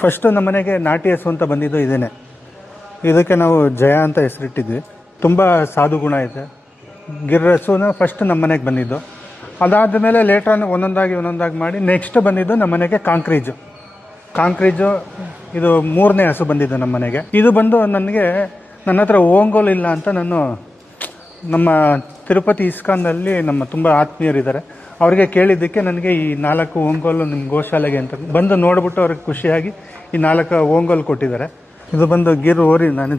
First ನಮ್ಮ ಮನೆಗೆ ನಾಟಿ ಹಸು ಅಂತ ಬಂದಿದ್ದು ಇದೇನೆ. ಇದಕ್ಕೆ ನಾವು ಜಯ ಅಂತ ಹೆಸರಿಟ್ಟಿದ್ವಿ. ತುಂಬ ಸಾಧು ಗುಣ ಇದೆ. ಗಿರ್ ಹಸುನ ಫಸ್ಟ್ ನಮ್ಮ ಮನೆಗೆ ಬಂದಿದ್ದು. ಅದಾದ ಮೇಲೆ ಲೇಟ್ರಾನ್ ಒಂದೊಂದಾಗಿ ಮಾಡಿ ನೆಕ್ಸ್ಟ್ ಬಂದಿದ್ದು ನಮ್ಮ ಮನೆಗೆ ಕಾಂಕ್ರೀಜು ಇದು 3ನೇ ಹಸು ಬಂದಿದ್ದು ನಮ್ಮ ಮನೆಗೆ. ಇದು ಬಂದು ನನಗೆ ನನ್ನ ಹತ್ರ ಓಂಗೋಲ್ ಇಲ್ಲ ಅಂತ ನಾನು ನಮ್ಮ ತಿರುಪತಿ ಇಸ್ಕಾನ್ನಲ್ಲಿ ನಮ್ಮ ತುಂಬ ಆತ್ಮೀಯರಿದ್ದಾರೆ, ಅವರಿಗೆ ಕೇಳಿದ್ದಕ್ಕೆ ನನಗೆ ಈ 4 ಓಂಗೋಲು ನಿಮ್ಮ ಗೋಶಾಲೆಗೆ ಅಂತ ಬಂದು ನೋಡಿಬಿಟ್ಟು ಅವ್ರಿಗೆ ಖುಷಿಯಾಗಿ ಈ 4 ಓಂಗೋಲ್ ಕೊಟ್ಟಿದ್ದಾರೆ. ಇದು ಬಂದು ಗಿರ್ ಓರಿ ನಾನು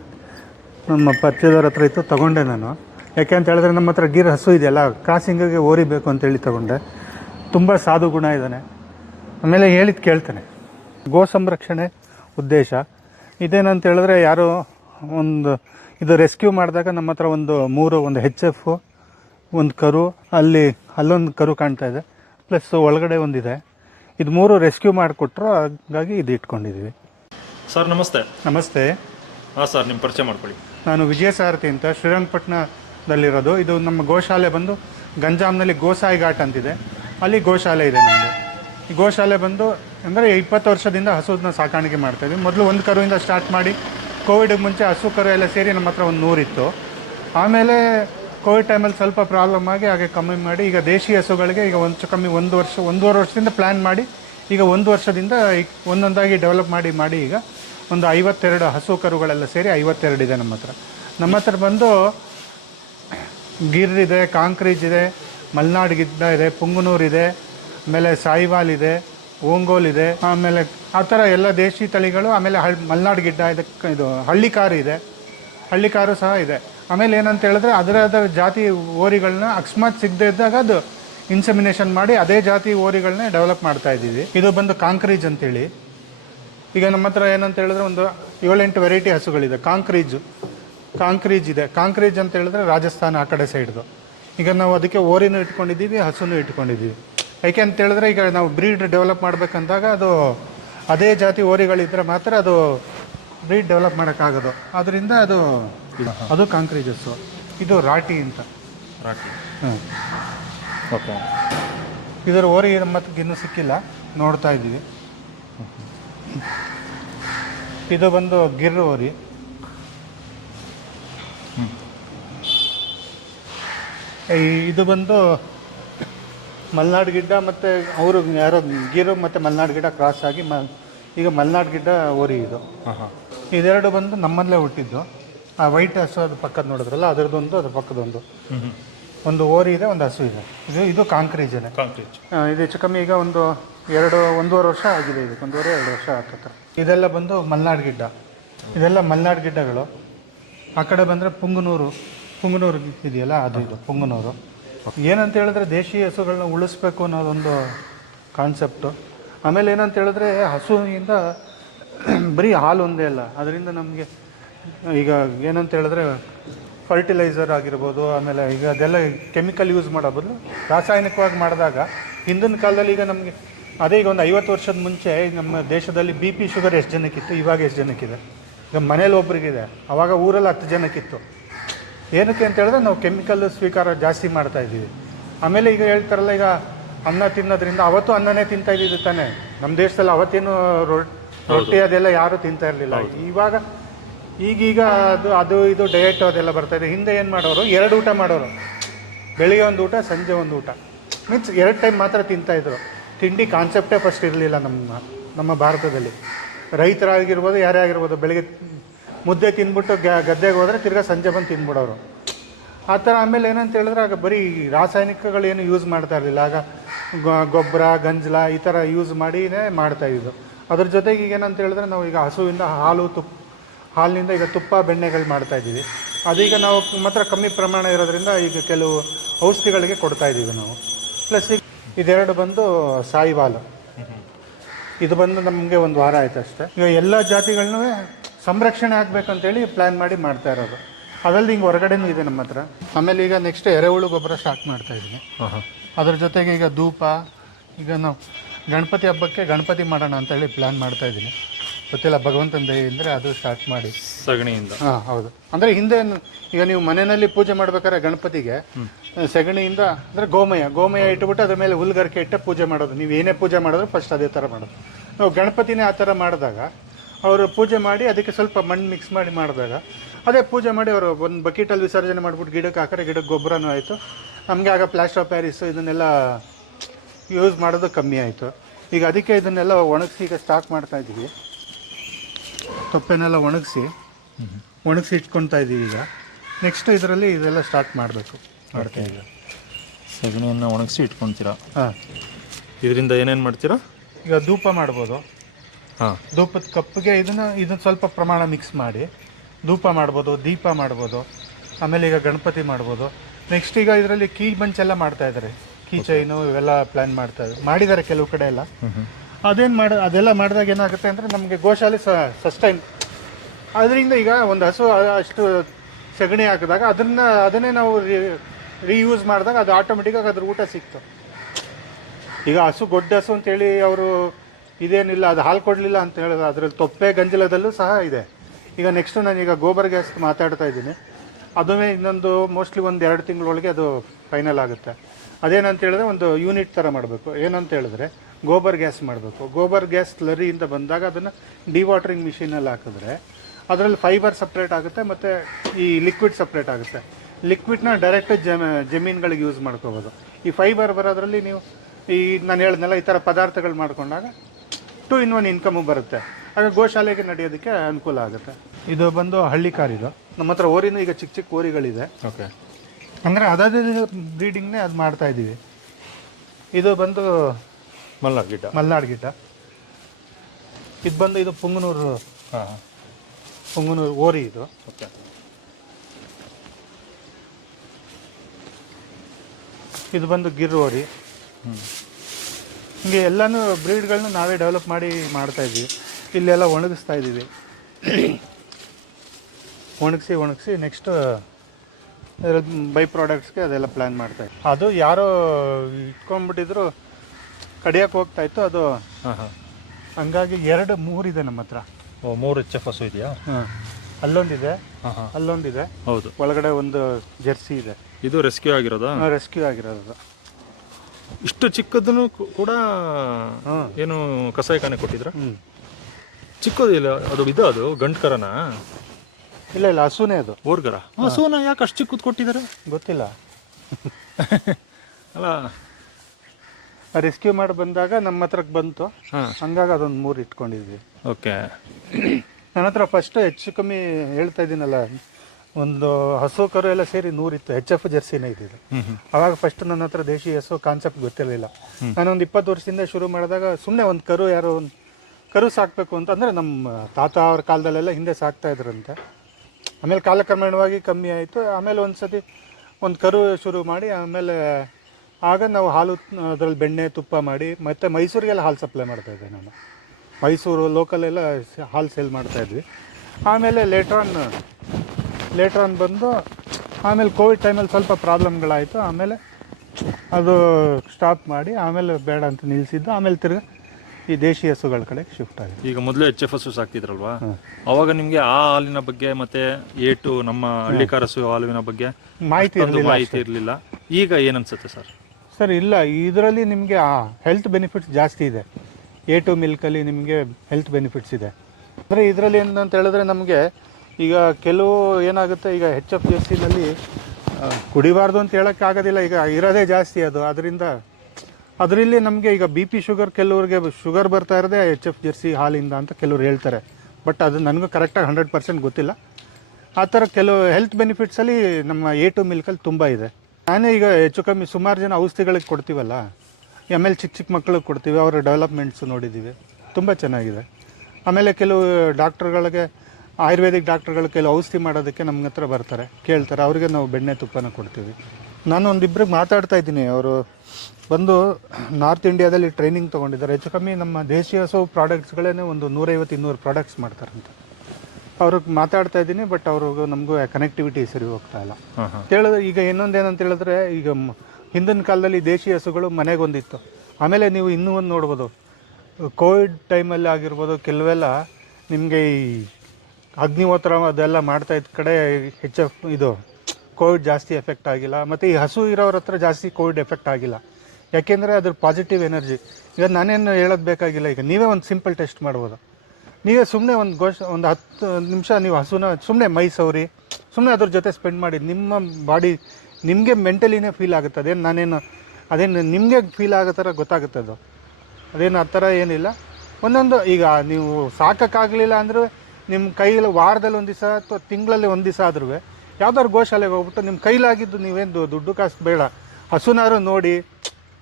ನಮ್ಮ ಪರಿಚಯದವ್ರ ಹತ್ರ ಇತ್ತು, ತೊಗೊಂಡೆ ನಾನು. ಯಾಕೆ ಅಂತ ಹೇಳಿದ್ರೆ ನಮ್ಮ ಹತ್ರ ಗಿರ್ ಹಸು ಇದೆಯಲ್ಲ, ಕ್ರಾಸಿಂಗಿಗೆ ಓರಿ ಬೇಕು ಅಂತೇಳಿ ತೊಗೊಂಡೆ. ತುಂಬ ಸಾಧು ಗುಣ ಇದ್ದಾನೆ, ಆಮೇಲೆ ಹೇಳಿದ್ದು ಕೇಳ್ತಾನೆ. ಗೋ ಸಂರಕ್ಷಣೆ ಉದ್ದೇಶ ಇದೇನಂತ ಹೇಳಿದ್ರೆ, ಯಾರು ಇದು ರೆಸ್ಕ್ಯೂ ಮಾಡಿದಾಗ ನಮ್ಮ ಹತ್ರ ಒಂದು HF, ಒಂದು ಕರು, ಅಲ್ಲೊಂದು ಕರು ಕಾಣ್ತಾ ಇದೆ, ಪ್ಲಸ್ ಒಳಗಡೆ ಒಂದಿದೆ. ಇದು 3 ರೆಸ್ಕ್ಯೂ ಮಾಡಿಕೊಟ್ರು, ಹಾಗಾಗಿ ಇದು ಇಟ್ಕೊಂಡಿದ್ದೀವಿ. ಸರ್ ನಮಸ್ತೆ. ನಮಸ್ತೆ. ಹಾಂ ಸರ್, ನಿಮ್ಮ ಪರಿಚಯ ಮಾಡ್ಕೊಳ್ಳಿ. ನಾನು ವಿಜಯಸಾರಥಿ ಅಂತ, ಶ್ರೀರಂಗಪಟ್ಟಣದಲ್ಲಿರೋದು. ಇದು ನಮ್ಮ ಗೋಶಾಲೆ ಬಂದು ಗಂಜಾಮ್ನಲ್ಲಿ ಗೋಸಾಯಿ ಘಾಟ್ ಅಂತಿದೆ, ಅಲ್ಲಿ ಗೋಶಾಲೆ ಇದೆ ನಮ್ಮದು. ಈ ಗೋಶಾಲೆ ಬಂದು ಅಂದರೆ 20 ವರ್ಷದಿಂದ ಹಸುನ ಸಾಕಾಣಿಕೆ ಮಾಡ್ತಾಯಿದ್ವಿ. ಮೊದಲು ಒಂದು ಕರುವಿಂದ ಸ್ಟಾರ್ಟ್ ಮಾಡಿ ಕೋವಿಡ್ಗೆ ಮುಂಚೆ ಹಸು ಕರು ಎಲ್ಲ ಸೇರಿ ನಮ್ಮ ಹತ್ರ ಒಂದು 100 ಇತ್ತು. ಆಮೇಲೆ ಕೋವಿಡ್ ಟೈಮಲ್ಲಿ ಸ್ವಲ್ಪ ಪ್ರಾಬ್ಲಮ್ ಆಗಿ ಹಾಗೆ ಕಮ್ಮಿ ಮಾಡಿ ಈಗ ದೇಶಿ ಹಸುಗಳಿಗೆ ಈಗ ಒಂದೂವರೆ ವರ್ಷದಿಂದ ಪ್ಲ್ಯಾನ್ ಮಾಡಿ ಈಗ 1 ವರ್ಷದಿಂದ ಒಂದೊಂದಾಗಿ ಡೆವಲಪ್ ಮಾಡಿ ಈಗ ಒಂದು 52 ಹಸು ಕರುಗಳೆಲ್ಲ ಸೇರಿ 52 ಇದೆ ನಮ್ಮ ಹತ್ರ. ನಮ್ಮ ಹತ್ರ ಬಂದು ಗಿರ್ ಇದೆ, ಕಾಂಕ್ರೀಜ್ ಇದೆ, ಮಲ್ನಾಡ್ ಗಿಡ್ಡ ಇದೆ, ಪುಂಗನೂರು ಇದೆ, ಆಮೇಲೆ ಸಾಯಿವಾಲ್ ಇದೆ, ಓಂಗೋಲ್ ಇದೆ, ಆಮೇಲೆ ಆ ಥರ ಎಲ್ಲ ದೇಶಿ ತಳಿಗಳು. ಆಮೇಲೆ ಮಲ್ನಾಡ್ ಗಿಡ್ಡ ಇದೆ, ಇದು ಹಳ್ಳಿ ಕಾರು ಸಹ ಇದೆ. ಆಮೇಲೆ ಏನಂತ ಹೇಳಿದ್ರೆ ಅದರ ಜಾತಿ ಓರಿಗಳನ್ನ ಅಕಸ್ಮಾತ್ ಸಿಗದೇ ಇದ್ದಾಗ ಅದು ಇನ್ಸೆಮಿನೇಷನ್ ಮಾಡಿ ಅದೇ ಜಾತಿ ಓರಿಗಳನ್ನ ಡೆವಲಪ್ ಮಾಡ್ತಾ ಇದ್ದೀವಿ. ಇದು ಬಂದು ಕಾಂಕ್ರೀಜ್ ಅಂತೇಳಿ. ಈಗ ನಮ್ಮ ಹತ್ರ ಏನಂತ ಹೇಳಿದ್ರೆ ಒಂದು 7-8 ವೆರೈಟಿ ಹಸುಗಳಿದೆ. ಕಾಂಕ್ರೀಜ್ ಇದೆ. ಕಾಂಕ್ರೀಜ್ ಅಂತ ಹೇಳಿದ್ರೆ ರಾಜಸ್ಥಾನ ಆ ಕಡೆ ಸೈಡ್ದು. ಈಗ ನಾವು ಅದಕ್ಕೆ ಓರಿನೂ ಇಟ್ಕೊಂಡಿದ್ದೀವಿ, ಹಸುನೂ ಇಟ್ಕೊಂಡಿದ್ದೀವಿ. ಯಾಕೆ ಅಂತ ಹೇಳಿದ್ರೆ ಈಗ ನಾವು ಬ್ರೀಡ್ ಡೆವಲಪ್ ಮಾಡಬೇಕಂದಾಗ ಅದು ಅದೇ ಜಾತಿ ಓರಿಗಳಿದ್ರೆ ಮಾತ್ರ ಅದು ಬ್ರೀಡ್ ಡೆವಲಪ್ ಮಾಡೋಕ್ಕಾಗೋದು. ಅದರಿಂದ ಅದು ಕಾಂಕ್ರೀಜ್ ಹಸು. ಇದು ರಾಟಿ ಅಂತ. ಓಕೆ. ಇದರ ಓರಿ ನಮ್ಮ ಹತ್ರ ಇನ್ನೂ ಸಿಕ್ಕಿಲ್ಲ, ನೋಡ್ತಾ ಇದ್ದೀವಿ. ಇದು ಬಂದು ಗಿರ್ ಓರಿ. ಇದು ಬಂದು ಮಲ್ನಾಡ್ ಗಿಡ್ಡ ಮತ್ತು ಅವರು ಯಾರೋ ಗಿರು ಮತ್ತು ಮಲ್ನಾಡ್ ಗಿಡ್ಡ ಕ್ರಾಸ್ ಆಗಿ ಈಗ ಮಲ್ನಾಡ್ ಗಿಡ್ಡ ಓರಿ ಇದು. ಇದೆರಡು ಬಂದು ನಮ್ಮಲ್ಲೇ ಹುಟ್ಟಿದ್ದು. ಆ ವೈಟ್ ಹಸು ಅದು ಪಕ್ಕದ ನೋಡಿದ್ರಲ್ಲ, ಅದರದ್ದೊಂದು ಅದ್ರ ಪಕ್ಕದೊಂದು ಒಂದು ಓರಿ ಇದೆ, ಒಂದು ಹಸು ಇದೆ. ಇದು ಕಾಂಕ್ರೀಜ್. ಇದು ಹೆಚ್ಚು ಕಮ್ಮಿ ಈಗ ಒಂದೂವರೆ ವರ್ಷ ಆಗಿದೆ. ಇದಕ್ಕೆ 1.5-2 ವರ್ಷ ಆಗ್ತದೆ. ಇದೆಲ್ಲ ಬಂದು ಮಲ್ನಾಡ್ ಗಿಡ್ಡ. ಇದೆಲ್ಲ ಮಲ್ನಾಡ್ ಗಿಡ್ಡಗಳು. ಆ ಕಡೆ ಬಂದರೆ ಪುಂಗನೂರು ಇದೆಯಲ್ಲ, ಇದು ಪುಂಗನೂರು. ಏನಂತ ಹೇಳಿದ್ರೆ ದೇಶಿ ಹಸುಗಳನ್ನ ಉಳಿಸ್ಬೇಕು ಅನ್ನೋದೊಂದು ಕಾನ್ಸೆಪ್ಟು. ಆಮೇಲೆ ಏನಂತ ಹೇಳಿದ್ರೆ ಹಸುವಿಂದ ಬರೀ ಹಾಲು ಒಂದೇ ಅಲ್ಲ, ಅದರಿಂದ ನಮಗೆ ಈಗ ಏನಂತ ಹೇಳಿದ್ರೆ ಫರ್ಟಿಲೈಸರ್ ಆಗಿರ್ಬೋದು, ಆಮೇಲೆ ಈಗ ಅದೆಲ್ಲ ಕೆಮಿಕಲ್ ಯೂಸ್ ಮಾಡೋ ಬದಲು ರಾಸಾಯನಿಕವಾಗಿ ಮಾಡಿದಾಗ ಹಿಂದಿನ ಕಾಲದಲ್ಲಿ ಈಗ ನಮಗೆ ಅದೇ ಈಗ ಒಂದು 50 ವರ್ಷದ ಮುಂಚೆ ನಮ್ಮ ದೇಶದಲ್ಲಿ BP ಶುಗರ್ ಎಷ್ಟು ಜನಕ್ಕಿತ್ತು, ಇವಾಗ ಎಷ್ಟು ಜನಕ್ಕಿದೆ? ಈಗ ಮನೇಲಿ ಒಬ್ರಿಗಿದೆ, ಆವಾಗ ಊರಲ್ಲಿ 10 ಜನಕ್ಕಿತ್ತು. ಏನಕ್ಕೆ ಅಂತ ಹೇಳಿದ್ರೆ ನಾವು ಕೆಮಿಕಲ್ ಸ್ವೀಕಾರ ಜಾಸ್ತಿ ಮಾಡ್ತಾಯಿದ್ದೀವಿ. ಆಮೇಲೆ ಈಗ ಹೇಳ್ತಾರಲ್ಲ, ಈಗ ಅನ್ನ ತಿನ್ನೋದ್ರಿಂದ ಅವತ್ತು ಅನ್ನನೇ ತಿಂತಾಯಿದ್ದು ತಾನೇ. ನಮ್ಮ ದೇಶದಲ್ಲಿ ಅವತ್ತೇನು ರೊಟ್ಟಿ ಅದೆಲ್ಲ ಯಾರೂ ತಿಂತಾ ಇರಲಿಲ್ಲ. ಇವಾಗ ಈಗೀಗ ಇದು ಡಯಟ್ ಅದೆಲ್ಲ ಬರ್ತಾಯಿದೆ. ಹಿಂದೆ ಏನು ಮಾಡೋರು, 2 ಊಟ ಮಾಡೋರು, ಬೆಳಿಗ್ಗೆ ಒಂದು ಊಟ, ಸಂಜೆ ಒಂದು ಊಟ, ಮೀನ್ಸ್ 2 ಟೈಮ್ ಮಾತ್ರ ತಿಂತಾಯಿದ್ರು. ತಿಂಡಿ ಕಾನ್ಸೆಪ್ಟೇ ಫಸ್ಟ್ ಇರಲಿಲ್ಲ ನಮ್ಮ ಭಾರತದಲ್ಲಿ. ರೈತರಾಗಿರ್ಬೋದು, ಯಾರೇ ಆಗಿರ್ಬೋದು, ಬೆಳಿಗ್ಗೆ ಮುದ್ದೆ ತಿಂದ್ಬಿಟ್ಟು ಗದ್ದೆಗೆ ಹೋದರೆ ತಿರ್ಗಾ ಸಂಜೆ ಬಂದು ತಿಂದ್ಬಿಡೋರು ಆ ಥರ. ಆಮೇಲೆ ಏನಂತ ಹೇಳಿದ್ರೆ ಆಗ ಬರೀ ರಾಸಾಯನಿಕಗಳೇನು ಯೂಸ್ ಮಾಡ್ತಾ ಇರಲಿಲ್ಲ. ಆಗ ಗೊಬ್ಬರ, ಗಂಜಲ ಈ ಥರ ಯೂಸ್ ಮಾಡಿನೇ ಮಾಡ್ತಾಯಿದ್ದು. ಅದ್ರ ಜೊತೆಗೆ ಈಗ ಏನಂತ ಹೇಳಿದ್ರೆ ನಾವು ಈಗ ಹಸುವಿಂದ ಹಾಲಿನಿಂದ ಈಗ ತುಪ್ಪ, ಬೆಣ್ಣೆಗಳು ಮಾಡ್ತಾಯಿದ್ದೀವಿ. ಅದೀಗ ನಾವು ಮಾತ್ರ ಕಮ್ಮಿ ಪ್ರಮಾಣ ಇರೋದ್ರಿಂದ ಈಗ ಕೆಲವು ಔಷಧಿಗಳಿಗೆ ಕೊಡ್ತಾಯಿದ್ದೀವಿ ನಾವು. ಪ್ಲಸ್ ಇದೆರಡು ಬಂದು ಸಾಯಿವಾಲು. ಇದು ಬಂದು ನಮಗೆ 1 ವಾರ ಆಯ್ತು ಅಷ್ಟೇ. ಈಗ ಎಲ್ಲ ಜಾತಿಗಳನ್ನೂ ಸಂರಕ್ಷಣೆ ಆಗಬೇಕಂತೇಳಿ ಪ್ಲ್ಯಾನ್ ಮಾಡಿ ಮಾಡ್ತಾ ಇರೋದು. ಅದರಲ್ಲಿ ಹಿಂಗೆ ಹೊರಗಡೆನೂ ಇದೆ ನಮ್ಮ ಹತ್ರ. ಆಮೇಲೆ ಈಗ ನೆಕ್ಸ್ಟ್ ಎರೆಹುಳು ಗೊಬ್ಬರ ಸ್ಟಾರ್ಟ್ ಮಾಡ್ತಾಯಿದ್ದೀನಿ. ಅದ್ರ ಜೊತೆಗೆ ಈಗ ಧೂಪ, ಈಗ ನಾವು ಗಣಪತಿ ಹಬ್ಬಕ್ಕೆ ಗಣಪತಿ ಮಾಡೋಣ ಅಂತೇಳಿ ಪ್ಲ್ಯಾನ್ ಮಾಡ್ತಾಯಿದ್ದೀನಿ. ಗೊತ್ತಿಲ್ಲ, ಭಗವಂತನ ದಯೆಯಿಂದ ಅದು ಸ್ಟಾರ್ಟ್ ಮಾಡಿ ಸಗಣಿಯಿಂದ. ಹೌದು. ಅಂದರೆ ಹಿಂದೆ ಈಗ ನೀವು ಮನೆಯಲ್ಲಿ ಪೂಜೆ ಮಾಡ್ಬೇಕಾದ್ರೆ ಗಣಪತಿಗೆ ಸಗಣಿಯಿಂದ ಅಂದರೆ ಗೋಮಯ ಇಟ್ಬಿಟ್ಟು ಅದ್ರ ಮೇಲೆ ಹುಲ್ಗರಿಕೆ ಇಟ್ಟು ಪೂಜೆ ಮಾಡೋದು. ನೀವು ಏನೇ ಪೂಜೆ ಮಾಡಿದ್ರು ಫಸ್ಟ್ ಅದೇ ಥರ ಮಾಡೋದು. ನಾವು ಗಣಪತಿನೇ ಆ ಥರ ಮಾಡಿದಾಗ ಅವರು ಪೂಜೆ ಮಾಡಿ ಅದಕ್ಕೆ ಸ್ವಲ್ಪ ಮಣ್ಣು ಮಿಕ್ಸ್ ಮಾಡಿ ಮಾಡಿದಾಗ ಅದೇ ಪೂಜೆ ಮಾಡಿ ಅವರು ಒಂದು ಬಕೆಟಲ್ಲಿ ವಿಸರ್ಜನೆ ಮಾಡಿಬಿಟ್ಟು ಗಿಡಕ್ಕೆ ಹಾಕಿದ್ರೆ ಗಿಡಕ್ಕೆ ಗೊಬ್ಬರನೂ ಆಯಿತು. ನಮಗೆ ಆಗ ಪ್ಲಾಸ್ಟರ್ ಆಫ್ ಪ್ಯಾರಿಸು ಇದನ್ನೆಲ್ಲ ಯೂಸ್ ಮಾಡೋದು ಕಮ್ಮಿ ಆಯಿತು. ಈಗ ಅದಕ್ಕೆ ಇದನ್ನೆಲ್ಲ ಒಣಗಿಸಿ ಈಗ ಸ್ಟಾಕ್ ಮಾಡ್ತಾಯಿದ್ದೀವಿ. ತೊಪ್ಪೆನೆಲ್ಲ ಒಣಗಿಸಿ ಇಟ್ಕೊತಾ ಇದ್ದೀವಿ. ಈಗ ನೆಕ್ಸ್ಟ್ ಇದರಲ್ಲಿ ಇದೆಲ್ಲ ಸ್ಟಾರ್ಟ್ ಮಾಡಬೇಕು. ಮಾಡ್ತಾಯಿದ್ದೀವಿ. ಸಗಣಿಯನ್ನು ಒಣಗಿಸಿ ಇಟ್ಕೊತೀರಾ? ಹಾಂ. ಇದರಿಂದ ಏನೇನು ಮಾಡ್ತೀರಾ? ಈಗ ಧೂಪ ಮಾಡ್ಬೋದು. ಹಾಂ. ಧೂಪದ ಕಪ್ಪಿಗೆ ಇದನ್ನು ಸ್ವಲ್ಪ ಪ್ರಮಾಣ ಮಿಕ್ಸ್ ಮಾಡಿ ಧೂಪ ಮಾಡ್ಬೋದು, ದೀಪ ಮಾಡ್ಬೋದು. ಆಮೇಲೆ ಈಗ ಗಣಪತಿ ಮಾಡ್ಬೋದು. ನೆಕ್ಸ್ಟ್ ಈಗ ಇದರಲ್ಲಿ ಕೀ ಬಂಚೆಲ್ಲ ಮಾಡ್ತಾಯಿದ್ದಾರೆ. ಕೀ ಚೈನು ಇವೆಲ್ಲ ಪ್ಲ್ಯಾನ್ ಮಾಡಿದ್ದಾರೆ ಕೆಲವು ಕಡೆ ಎಲ್ಲ. ಅದೆಲ್ಲ ಮಾಡಿದಾಗ ಏನಾಗುತ್ತೆ ಅಂದರೆ ನಮಗೆ ಗೋಶಾಲೆ ಸಸ್ಟೈನ್. ಅದರಿಂದ ಈಗ ಒಂದು ಹಸು ಅಷ್ಟು ಸಗಣಿ ಹಾಕಿದಾಗ ಅದನ್ನೇ ನಾವು ರೀಯೂಸ್ ಮಾಡಿದಾಗ ಅದು ಆಟೋಮೆಟಿಕ್ಕಾಗಿ ಅದ್ರ ಊಟ ಸಿಕ್ತು. ಈಗ ಹಸು ಗೊಡ್ಡ ಹಸು ಅಂತೇಳಿ ಅವರು ಇದೇನಿಲ್ಲ, ಅದು ಹಾಲು ಕೊಡಲಿಲ್ಲ ಅಂತ ಹೇಳಿದ್ರೆ ಅದರಲ್ಲಿ ತೊಪ್ಪೆ ಗಂಜಲದಲ್ಲೂ ಸಹ ಇದೆ. ಈಗ ನೆಕ್ಸ್ಟು ನಾನೀಗ ಗೋಬರ್ ಗ್ಯಾಸ್ ಮಾತಾಡ್ತಾ ಇದ್ದೀನಿ. ಅದುವೇ ಇನ್ನೊಂದು ಮೋಸ್ಟ್ಲಿ 1-2 ತಿಂಗಳೊಳಗೆ ಅದು ಫೈನಲ್ ಆಗುತ್ತೆ. ಅದೇನಂತ ಹೇಳಿದ್ರೆ ಒಂದು ಯೂನಿಟ್ ಥರ ಮಾಡಬೇಕು. ಏನಂತ ಹೇಳಿದ್ರೆ ಗೋಬರ್ ಗ್ಯಾಸ್ ಮಾಡಬೇಕು. ಗೋಬರ್ ಗ್ಯಾಸ್ ಸ್ಲರಿಯಿಂದ ಬಂದಾಗ ಅದನ್ನು ಡಿವಾಟ್ರಿಂಗ್ ಮಿಷಿನಲ್ಲಿ ಹಾಕಿದ್ರೆ ಅದರಲ್ಲಿ ಫೈಬರ್ ಸಪ್ರೇಟ್ ಆಗುತ್ತೆ ಮತ್ತು ಈ ಲಿಕ್ವಿಡ್ ಸಪ್ರೇಟ್ ಆಗುತ್ತೆ. ಲಿಕ್ವಿಡ್ನ ಡೈರೆಕ್ಟ್ ಜಮೀನುಗಳಿಗೆ ಯೂಸ್ ಮಾಡ್ಕೋಬೋದು. ಈ ಫೈಬರ್ ಬರೋದ್ರಲ್ಲಿ ನೀವು ನಾನು ಹೇಳಿದ್ನಲ್ಲ ಈ ಥರ ಪದಾರ್ಥಗಳು ಮಾಡ್ಕೊಂಡಾಗ 2 in 1 ಇನ್ಕಮು ಬರುತ್ತೆ. ಆಗ ಗೋಶಾಲೆಗೆ ನಡೆಯೋದಕ್ಕೆ ಅನುಕೂಲ ಆಗುತ್ತೆ. ಇದು ಬಂದು ಹಳ್ಳಿ ಕಾರಿದು. ನಮ್ಮ ಹತ್ರ ಓರಿನೂ ಈಗ ಚಿಕ್ಕ ಚಿಕ್ಕ ಓರಿಗಳಿದೆ. ಓಕೆ. ಅಂದರೆ ಅದಾದ ಬ್ರೀಡಿಂಗ್ನೇ ಅದು ಮಾಡ್ತಾ ಇದ್ದೀವಿ. ಇದು ಬಂದು ಮಲ್ನಾಡ್ ಗಿಡ್ಡ. ಇದು ಬಂದು ಇದು ಪುಂಗನೂರು ಓರಿ ಇದು. ಓಕೆ. ಇದು ಬಂದು ಗಿರ್ ಓರಿ. ಹಿಂಗೆ ಎಲ್ಲನೂ ಬ್ರೀಡ್ಗಳನ್ನ ನಾವೇ ಡೆವಲಪ್ ಮಾಡ್ತಾ ಇದ್ದೀವಿ. ಇಲ್ಲೆಲ್ಲ ಒಣಗಿಸ್ತಾ ಇದ್ದೀವಿ. ಒಣಗಿಸಿ ನೆಕ್ಸ್ಟ್ ಬೈ ಪ್ರಾಡಕ್ಟ್ಸ್ಗೆ ಅದೆಲ್ಲ ಪ್ಲ್ಯಾನ್ ಮಾಡ್ತಾ ಇದ್ದೀವಿ. ಅದು ಯಾರೋ ಇಟ್ಕೊಂಡ್ಬಿಟ್ಟಿದ್ರು ಕಡಿಯೋಕೆ ಹೋಗ್ತಾಯಿತ್ತು ಅದು. ಹಂಗಾಗಿ 2-3 ಇದೆ ನಮ್ಮ ಹತ್ರ. 3 HF ಹಸು ಇದೆಯಾ? ಹಾಂ. ಅಲ್ಲೊಂದಿದೆ, ಅಲ್ಲೊಂದಿದೆ. ಹೌದು. ಒಳಗಡೆ ಒಂದು ಜೆರ್ಸಿ ಇದೆ. ಇದು ರೆಸ್ಕ್ಯೂ ಆಗಿರೋದಾ? ರೆಸ್ಕ್ಯೂ ಆಗಿರೋದು. ಇಷ್ಟು ಚಿಕ್ಕದನ್ನು ಕೂಡ ಏನು ಕಸಾಯಿಖಾನೆ ಕೊಟ್ಟಿದ್ರ? ಚಿಕ್ಕದು ಇಲ್ಲ ಅದು ಅದು ಗಂಟ್ಕರನ? ಇಲ್ಲ ಹಸುನೇ ಅದು. ಓರ್ಗರ ಹಸುನ ಯಾಕೆ ಅಷ್ಟು ಚಿಕ್ಕದು ಕೊಟ್ಟಿದ್ದಾರೆ ಗೊತ್ತಿಲ್ಲ. ಅಲ್ಲ ರೆಸ್ಕ್ಯೂ ಮಾಡಿ ಬಂದಾಗ ನಮ್ಮ ಹತ್ರಕ್ಕೆ ಬಂತು. ಹಂಗಾಗಿ ಅದೊಂದು 3 ಇಟ್ಕೊಂಡಿದ್ವಿ. ಓಕೆ. ನನ್ನ ಹತ್ರ ಫಸ್ಟ್ ಹೆಚ್ಚು ಕಮ್ಮಿ ಹೇಳ್ತಾ ಇದ್ದೀನಲ್ಲ, ಒಂದು ಹಸು ಕರು ಎಲ್ಲ ಸೇರಿ 100 ಇತ್ತು. HF ಜರ್ಸಿನೇ ಇದ್ದಿದ್ದು. ಅವಾಗ ಫಸ್ಟ್ ನನ್ನ ಹತ್ರ ದೇಶಿ ಹಸು ಕಾನ್ಸೆಪ್ಟ್ ಗೊತ್ತಿರಲಿಲ್ಲ. ನಾನೊಂದು 20 ವರ್ಷದಿಂದ ಶುರು ಮಾಡಿದಾಗ ಸುಮ್ಮನೆ ಒಂದು ಕರು ಯಾರೋ ಒಂದು ಕರು ಸಾಕಬೇಕು ಅಂತ, ಅಂದರೆ ನಮ್ಮ ತಾತ ಅವ್ರ ಕಾಲದಲ್ಲೆಲ್ಲ ಹಿಂದೆ ಸಾಕ್ತಾ ಇದ್ರಂತೆ. ಆಮೇಲೆ ಕಾಲಕ್ರಮೇಣವಾಗಿ ಕಮ್ಮಿ ಆಯಿತು. ಆಮೇಲೆ ಒಂದು ಸತಿ ಒಂದು ಕರು ಶುರು ಮಾಡಿ ಆಮೇಲೆ ಆಗ ನಾವು ಹಾಲು ಅದರಲ್ಲಿ ಬೆಣ್ಣೆ ತುಪ್ಪ ಮಾಡಿ ಮತ್ತು ಮೈಸೂರಿಗೆಲ್ಲ ಹಾಲು ಸಪ್ಲೈ ಮಾಡ್ತಾಯಿದ್ದೆ ನಾನು. ಮೈಸೂರು ಲೋಕಲೆಲ್ಲ ಹಾಲು ಸೇಲ್ ಮಾಡ್ತಾಯಿದ್ವಿ. ಆಮೇಲೆ ಲೇಟ್ರ್ ಆನ್ ಬಂದು ಆಮೇಲೆ ಕೋವಿಡ್ ಟೈಮಲ್ಲಿ ಸ್ವಲ್ಪ ಪ್ರಾಬ್ಲಮ್ಗಳಾಯಿತು. ಆಮೇಲೆ ಅದು ಸ್ಟಾಪ್ ಮಾಡಿ ಆಮೇಲೆ ಬೇಡ ಅಂತ ನಿಲ್ಲಿಸಿದ್ದು. ಆಮೇಲೆ ತಿರ್ಗಿ ಈ ದೇಶಿ ಹಸುಗಳ ಕಡೆ ಶಿಫ್ಟ್ ಆಗಿದೆ. ಈಗ ಮೊದಲು HF ಹಸು ಸಾಕ್ತಿದ್ರಲ್ವಾ, ಅವಾಗ ನಿಮಗೆ ಆ ಹಾಲಿನ ಬಗ್ಗೆ ಮತ್ತೆ ನಮ್ಮ ಹಳ್ಳಿಕಾರ ಹಸು ಹಾಲಿನ ಬಗ್ಗೆ ಮಾಹಿತಿ ಇರಲಿಲ್ಲ. ಈಗ ಏನನ್ಸುತ್ತೆ ಸರ್? ಇಲ್ಲ, ಇದರಲ್ಲಿ ನಿಮಗೆ ಹೆಲ್ತ್ ಬೆನಿಫಿಟ್ಸ್ ಜಾಸ್ತಿ ಇದೆ. A2 ಮಿಲ್ಕಲ್ಲಿ ನಿಮಗೆ ಹೆಲ್ತ್ ಬೆನಿಫಿಟ್ಸ್ ಇದೆ. ಅಂದರೆ ಇದರಲ್ಲಿ ಏನಂತ ಹೇಳಿದ್ರೆ ನಮಗೆ ಈಗ ಕೆಲವು ಏನಾಗುತ್ತೆ, ಈಗ HF ಜರ್ಸಿನಲ್ಲಿ ಕುಡಿಬಾರ್ದು ಅಂತ ಹೇಳೋಕ್ಕಾಗೋದಿಲ್ಲ. ಈಗ ಇರೋದೇ ಜಾಸ್ತಿ ಅದು. ಅದರಲ್ಲಿ ನಮಗೆ ಈಗ BP ಶುಗರ್, ಕೆಲವ್ರಿಗೆ ಶುಗರ್ ಬರ್ತಾ ಇರೋದೇ HF ಜರ್ಸಿ ಹಾಲಿಂದ ಅಂತ ಕೆಲವ್ರು ಹೇಳ್ತಾರೆ. ಬಟ್ ಅದು ನನಗೂ ಕರೆಕ್ಟಾಗಿ 100% ಗೊತ್ತಿಲ್ಲ. ಆ ಥರ ಕೆಲವು ಹೆಲ್ತ್ ಬೆನಿಫಿಟ್ಸಲ್ಲಿ ನಮ್ಮ A2 ಮಿಲ್ಕಲ್ಲಿ ತುಂಬ ಇದೆ. ನಾನೇ ಈಗ ಹೆಚ್ಚು ಕಮ್ಮಿ ಸುಮಾರು ಜನ ಔಷಧಿಗಳಿಗೆ ಕೊಡ್ತೀವಲ್ಲ, ಆಮೇಲೆ ಚಿಕ್ಕ ಮಕ್ಕಳಿಗೆ ಕೊಡ್ತೀವಿ. ಅವರ ಡೆವಲಪ್ಮೆಂಟ್ಸು ನೋಡಿದ್ದೀವಿ, ತುಂಬ ಚೆನ್ನಾಗಿದೆ. ಆಮೇಲೆ ಕೆಲವು ಡಾಕ್ಟ್ರುಗಳಿಗೆ, ಆಯುರ್ವೇದಿಕ್ ಡಾಕ್ಟ್ರುಗಳು ಕೆಲವು ಔಷಧಿ ಮಾಡೋದಕ್ಕೆ ನಮ್ಮ ಹತ್ರ ಬರ್ತಾರೆ, ಕೇಳ್ತಾರೆ. ಅವರಿಗೆ ನಾವು ಬೆಣ್ಣೆ ತುಪ್ಪನ ಕೊಡ್ತೀವಿ. ನಾನು ಒಂದಿಬ್ಬರಿಗೆ ಮಾತಾಡ್ತಾ ಇದ್ದೀನಿ. ಅವರು ಬಂದು ನಾರ್ತ್ ಇಂಡಿಯಾದಲ್ಲಿ ಟ್ರೈನಿಂಗ್ ತೊಗೊಂಡಿದ್ದಾರೆ. ಹೆಚ್ಚು ಕಮ್ಮಿ ನಮ್ಮ ದೇಶೀಯ ಹಸು ಪ್ರಾಡಕ್ಟ್ಸ್ಗಳೇ ಒಂದು 150-200 ಪ್ರಾಡಕ್ಟ್ಸ್ ಮಾಡ್ತಾರಂತೆ. ಅವ್ರಿಗೆ ಮಾತಾಡ್ತಾ ಇದ್ದೀನಿ. ಬಟ್ ಅವ್ರಿಗೂ ನಮಗೂ ಕನೆಕ್ಟಿವಿಟಿ ಸರಿ ಹೋಗ್ತಾ ಇಲ್ಲ. ಹೇಳಿದ್ರೆ ಈಗ ಇನ್ನೊಂದೇನಂತ ಹೇಳಿದ್ರೆ, ಈಗ ಹಿಂದಿನ ಕಾಲದಲ್ಲಿ ದೇಶಿ ಹಸುಗಳು ಮನೆಗೊಂದಿತ್ತು. ಆಮೇಲೆ ನೀವು ಇನ್ನೂ ಒಂದು ನೋಡ್ಬೋದು, ಕೋವಿಡ್ ಟೈಮಲ್ಲಿ ಆಗಿರ್ಬೋದು, ಕೆಲವೆಲ್ಲ ನಿಮಗೆ ಈ ಅಗ್ನಿಹೋತ್ರ ಅದೆಲ್ಲ ಮಾಡ್ತಾ ಇದ್ದ ಕಡೆ HF ಕೋವಿಡ್ ಜಾಸ್ತಿ ಎಫೆಕ್ಟ್ ಆಗಿಲ್ಲ. ಮತ್ತು ಈ ಹಸು ಇರೋರ ಹತ್ರ ಜಾಸ್ತಿ ಕೋವಿಡ್ ಎಫೆಕ್ಟ್ ಆಗಿಲ್ಲ. ಯಾಕೆಂದರೆ ಅದ್ರ ಪಾಸಿಟಿವ್ ಎನರ್ಜಿ. ಈಗ ನಾನೇನು ಹೇಳೋದು ಬೇಕಾಗಿಲ್ಲ, ಈಗ ನೀವೇ ಒಂದು ಸಿಂಪಲ್ ಟೆಸ್ಟ್ ಮಾಡ್ಬೋದು. ನೀವೇ ಸುಮ್ಮನೆ ಒಂದು 10 ನಿಮಿಷ ನೀವು ಹಸುನ ಸುಮ್ಮನೆ ಮೈ ಸೌರಿ ಸುಮ್ಮನೆ ಅದ್ರ ಜೊತೆ ಸ್ಪೆಂಡ್ ಮಾಡಿ, ನಿಮ್ಮ ಬಾಡಿ ನಿಮಗೆ ಮೆಂಟಲಿನೇ ಫೀಲ್ ಆಗುತ್ತೆ. ಅದೇನು ನಿಮಗೆ ಫೀಲ್ ಆಗೋ ಥರ ಗೊತ್ತಾಗುತ್ತೆ ಅದು. ಅದೇನು ಆ ಥರ ಏನಿಲ್ಲ. ಒಂದೊಂದು ಈಗ ನೀವು ಸಾಕೋಕ್ಕಾಗಲಿಲ್ಲ ಅಂದರೆ ನಿಮ್ಮ ಕೈಯಲ್ಲಿ ವಾರದಲ್ಲಿ ಒಂದು ದಿವಸ ಅಥವಾ ತಿಂಗಳಲ್ಲಿ ಒಂದು ದಿವಸ ಆದ್ರೂ ಯಾವ್ದಾದ್ರು ಗೋಶಾಲೆಗೆ ಹೋಗ್ಬಿಟ್ಟು ನಿಮ್ಮ ಕೈಲಾಗಿದ್ದು ನೀವೇನು ದುಡ್ಡು ಕಾಸು ಬೇಡ, ಹಸುನಾರು ನೋಡಿ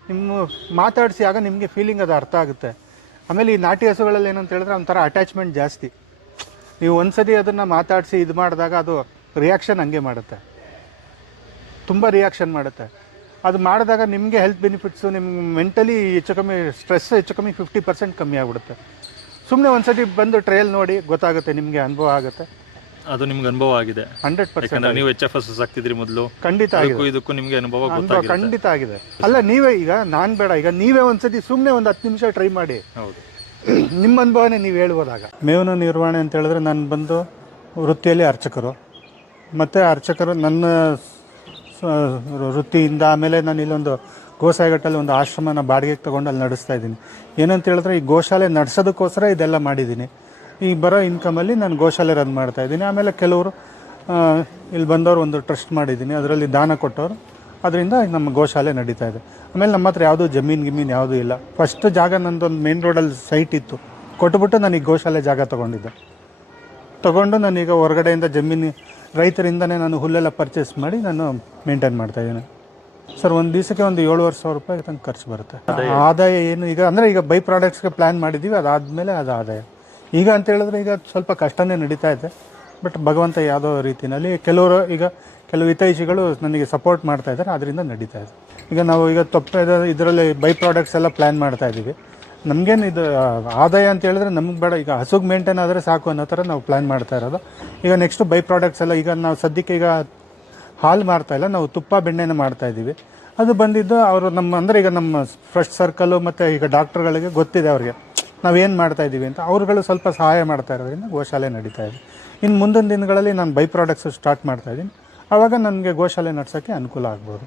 ನಿಮ್ಮ ಮಾತಾಡಿಸಿ, ಆಗ ನಿಮಗೆ ಫೀಲಿಂಗ್ ಅದು ಅರ್ಥ ಆಗುತ್ತೆ. ಆಮೇಲೆ ಈ ನಾಟಿ ಹಸುಗಳಲ್ಲಿ ಏನಂತ ಹೇಳಿದ್ರೆ ಒಂಥರ ಅಟ್ಯಾಚ್ಮೆಂಟ್ ಜಾಸ್ತಿ. ನೀವು ಒಂದ್ಸತಿ ಅದನ್ನು ಮಾತಾಡಿಸಿ ಇದು ಮಾಡಿದಾಗ ಅದು ರಿಯಾಕ್ಷನ್ ಹಂಗೆ ಮಾಡುತ್ತೆ, ತುಂಬ ರಿಯಾಕ್ಷನ್ ಮಾಡುತ್ತೆ. ಅದು ಮಾಡಿದಾಗ ನಿಮಗೆ ಹೆಲ್ತ್ ಬೆನಿಫಿಟ್ಸು, ನಿಮ್ಮ ಮೆಂಟಲಿ ಹೆಚ್ಚು ಕಮ್ಮಿ ಸ್ಟ್ರೆಸ್ ಹೆಚ್ಚು ಕಮ್ಮಿ 50% ಕಮ್ಮಿ ಆಗಿಬಿಡುತ್ತೆ. ಸುಮ್ಮನೆ ಒಂದ್ಸತಿ ಬಂದು ಟ್ರಯಲ್ ನೋಡಿ ಗೊತ್ತಾಗುತ್ತೆ, ನಿಮಗೆ ಅನುಭವ ಆಗುತ್ತೆ. ಅದು ನಿಮ್ಗೆ ಅನುಭವ ಆಗಿದೆ 100%. ನೀವು HFS ಸಾಕ್ತಿದ್ರಿ ಮೊದಲು, ಖಂಡಿತ ಆಗಿದೆ. ಇದಕ್ಕೂ ನಿಮಗೆ ಅನುಭವ ಖಂಡಿತ ಆಗಿದೆ. ಅಲ್ಲ ನೀವೇ ಈಗ ನಾನು ಬೇಡ, ಈಗ ನೀವೇ ಒಂದ್ಸತಿ ಸುಮ್ಮನೆ ಒಂದು 10 ನಿಮಿಷ ಟ್ರೈ ಮಾಡಿ. ಹೌದು, ನಿಮ್ಮ ಅನುಭವನೇ ನೀವು ಹೇಳ್ಬೋದಾಗ. ಮೇವಿನ ನಿರ್ವಹಣೆ ಅಂತ ಹೇಳಿದ್ರೆ ನಾನು ಬಂದು ವೃತ್ತಿಯಲ್ಲಿ ಅರ್ಚಕರು, ಮತ್ತು ಅರ್ಚಕರು ನನ್ನ ವೃತ್ತಿಯಿಂದ ಆಮೇಲೆ ನಾನು ಇಲ್ಲೊಂದು ಗೋಸಾಯಿಘಟ್ಟಲ್ಲಿ ಒಂದು ಆಶ್ರಮನ ಬಾಡಿಗೆಗೆ ತೊಗೊಂಡು ಅಲ್ಲಿ ನಡೆಸ್ತಾ ಇದ್ದೀನಿ. ಏನಂತ ಹೇಳಿದ್ರೆ ಈ ಗೋಶಾಲೆ ನಡೆಸೋದಕ್ಕೋಸ್ಕರ ಇದೆಲ್ಲ ಮಾಡಿದ್ದೀನಿ. ಈ ಬರೋ ಇನ್ಕಮಲ್ಲಿ ನಾನು ಗೋಶಾಲೆ ರನ್ ಮಾಡ್ತಾಯಿದ್ದೀನಿ. ಆಮೇಲೆ ಕೆಲವರು ಇಲ್ಲಿ ಬಂದವರು ಒಂದು ಟ್ರಸ್ಟ್ ಮಾಡಿದ್ದೀನಿ, ಅದರಲ್ಲಿ ದಾನ ಕೊಟ್ಟವರು, ಅದರಿಂದ ನಮ್ಮ ಗೋಶಾಲೆ ನಡೀತಾ ಇದೆ. ಆಮೇಲೆ ನಮ್ಮ ಹತ್ರ ಯಾವುದೂ ಜಮೀನು ಯಾವುದೂ ಇಲ್ಲ. ಫಸ್ಟ್ ಜಾಗ ನಂದೊಂದು ಮೇನ್ ರೋಡಲ್ಲಿ ಸೈಟ್ ಇತ್ತು, ಕೊಟ್ಬಿಟ್ಟು ನನಗೆ ಗೋಶಾಲೆ ಜಾಗ ತೊಗೊಂಡು ನಾನೀಗ ಹೊರಗಡೆಯಿಂದ ರೈತರಿಂದನೇ ನಾನು ಹುಲ್ಲೆಲ್ಲ ಪರ್ಚೇಸ್ ಮಾಡಿ ನಾನು ಮೇಂಟೈನ್ ಮಾಡ್ತಾಯಿದ್ದೀನಿ. ಸರ್ ಒಂದು ದಿವಸಕ್ಕೆ ಒಂದು 7,500 ರೂಪಾಯಿ ತನಕ ಖರ್ಚು ಬರುತ್ತೆ. ಆದಾಯ ಏನು ಈಗ ಅಂದರೆ ಈಗ ಬೈ ಪ್ರಾಡಕ್ಟ್ಸ್ಗೆ ಪ್ಲ್ಯಾನ್ ಮಾಡಿದ್ದೀವಿ, ಅದಾದಮೇಲೆ ಅದು ಆದಾಯ. ಈಗ ಅಂತ ಹೇಳಿದ್ರೆ ಈಗ ಸ್ವಲ್ಪ ಕಷ್ಟನೇ ನಡೀತಾ ಇದೆ, ಬಟ್ ಭಗವಂತ ಯಾವುದೋ ರೀತಿಯಲ್ಲಿ ಕೆಲವು ಹಿತೈಷಿಗಳು ನನಗೆ ಸಪೋರ್ಟ್ ಮಾಡ್ತಾ ಇದ್ದಾರೆ, ಅದರಿಂದ ನಡೀತಾ ಇದೆ. ಈಗ ನಾವು ಇದರಲ್ಲಿ ಬೈ ಪ್ರಾಡಕ್ಟ್ಸ್ ಎಲ್ಲ ಪ್ಲ್ಯಾನ್ ಮಾಡ್ತಾ ಇದ್ದೀವಿ. ನಮಗೇನು ಇದು ಆದಾಯ ಅಂತ ಹೇಳಿದ್ರೆ ನಮಗೆ ಬೇಡ, ಈಗ ಹಸುಗೆ ಮೇಂಟೈನ್ ಆದರೆ ಸಾಕು ಅನ್ನೋ ಥರ ನಾವು ಪ್ಲ್ಯಾನ್ ಮಾಡ್ತಾ ಇರೋದು. ಈಗ ನೆಕ್ಸ್ಟು ಬೈ ಪ್ರಾಡಕ್ಟ್ಸ್ ಎಲ್ಲ ಈಗ ನಾವು ಸದ್ಯಕ್ಕೆ ಈಗ ಹಾಲು ಮಾರ್ತಾಯಿಲ್ಲ, ನಾವು ತುಪ್ಪ ಬೆಣ್ಣೆನ ಮಾಡ್ತಾಯಿದ್ದೀವಿ. ಅದು ಬಂದಿದ್ದು ಅವರು ಈಗ ನಮ್ಮ ಫ್ರೆಶ್ ಸರ್ಕಲ್ಲು ಮತ್ತು ಈಗ ಡಾಕ್ಟ್ರುಗಳಿಗೆ ಗೊತ್ತಿದೆ ಅವ್ರಿಗೆ ನಾವೇನು ಮಾಡ್ತಾಯಿದ್ದೀವಿ ಅಂತ, ಅವ್ರುಗಳು ಸ್ವಲ್ಪ ಸಹಾಯ ಮಾಡ್ತಾ ಇರೋದ್ರಿಂದ ಗೋಶಾಲೆ ನಡೀತಾ ಇದೆ. ಇನ್ನು ಮುಂದಿನ ದಿನಗಳಲ್ಲಿ ನಾನು ಬೈ ಪ್ರಾಡಕ್ಟ್ಸು ಸ್ಟಾರ್ಟ್ ಮಾಡ್ತಾಯಿದ್ದೀನಿ, ಆವಾಗ ನನಗೆ ಗೋಶಾಲೆ ನಡೆಸೋಕ್ಕೆ ಅನುಕೂಲ ಆಗ್ಬೋದು.